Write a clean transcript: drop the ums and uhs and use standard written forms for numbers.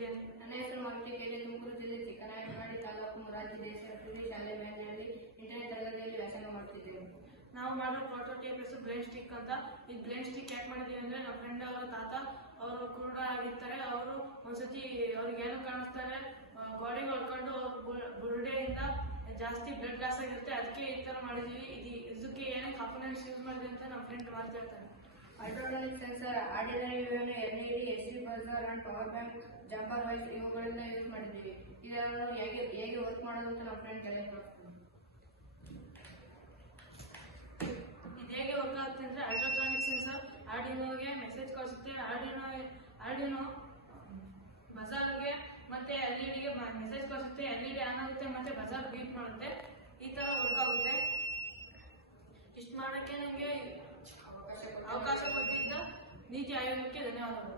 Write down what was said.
ಕೊಟ್ಟಿದ್ದೇನೆ. ನನ್ನ ಹೆಸರು ಮಮತೆ ಕೆರೆ, ತುಮಕೂರು ಜಿಲ್ಲೆ ಚಿಕ್ಕನಾಯಕನಹಳ್ಳಿ ತಾಲೂಕು ಮೊರಾರ್ಜಿ ದೇಸಾಯಿ ಶಾಲೆ ಮ್ಯಾನ್ನಲ್ಲಿ 8ನೇ ತರಗತಿಯಲ್ಲಿ ವ್ಯಾಸಂಗ ಮಾಡುತ್ತಿದ್ದೇನೆ. ನಾವು ಮಾಡೋ ಪ್ರಾಟೋಟೈಪ್ ಹೆಸರು ಬ್ಲೇಡ್ ಸ್ಟಿಕ್ ಅಂತ. ಈ ಬ್ಲೇಡ್ ಸ್ಟಿಕ್ ಯಾಕೆ ಮಾಡಿದೀವಿ ಅಂದ್ರೆ ನಮ್ಮ ಫ್ರೆಂಡ್ ಅವರ ತಾತ ಅವರು ಕುರುಡ ಆಗಿರ್ತಾರೆ. ಅವರು ಒಂದ್ಸತಿ ಅವ್ರಿಗೆ ಏನು ಕಾಣಿಸ್ತಾರೆ ಗಾಡಿ ಹೊಡ್ಕೊಂಡು ಬುರುಡೆಯಿಂದ ಜಾಸ್ತಿ ಬ್ಲಡ್ ಲಾಸ್ ಆಗಿರುತ್ತೆ. ಅದಕ್ಕೆ ಈ ತರ ಮಾಡಿದೀವಿ. ಇದಕ್ಕೆ ಏನೇ ಕಾಂಪೋನೆಂಟ್ಸ್ ಯೂಸ್ ಮಾಡಿದೆ ಅಂತ ನಮ್ಮ ಫ್ರೆಂಡ್ ಮಾತಾಡ್ತಾರೆ. ಅಲ್ಟ್ರಾಸಾನಿಕ್ ಸೆನ್ಸರ್, ಆರ್ಡಿನರಿ ವೇವ್ನ LED, SD buzzer and power bank, jumper wires ಇವುಗಳನ್ನ ಯೂಸ್ ಮಾಡಿದ್ದೀವಿ. ಇದನ್ನು ಹೇಗೆ ವರ್ಕ್ ಮಾಡೋದು ಅಂತ ನಮ್ಮ ಫ್ರೆಂಡ್ ತಿಳಿಸ್ಕೊಡ್ತೀನಿ. ಇದು ಹೇಗೆ ವರ್ಕ್ ಆಗುತ್ತೆ ಅಂದ್ರೆ ಅಲ್ಟ್ರಾಸಾನಿಕ್ ಸೆನ್ಸರ್ ಆರ್ಡಿನೋಗೆ ಮೆಸೇಜ್ ಕಳಿಸುತ್ತೆ. ಆರ್ಡಿನೋ ಬಜಾರ್ಗೆ ಮತ್ತೆ LEDಗೆ ಮೆಸೇಜ್ ಕಳಿಸುತ್ತೆ. LED ಆನ್ ಆಗುತ್ತೆ ಮತ್ತೆ ಬಜಾರ್ ಬೀಟ್ ಮಾಡುತ್ತೆ. ಈ ತರ ವರ್ಕ್ ಆಗುತ್ತೆ. ಇಷ್ಟು ಮಾಡಕ್ಕೆ ನನಗೆ ಅವಕಾಶ ಕೊಟ್ಟಿದ್ದ ನೀತಿ ಆಯೋಗಕ್ಕೆ ಧನ್ಯವಾದಗಳು.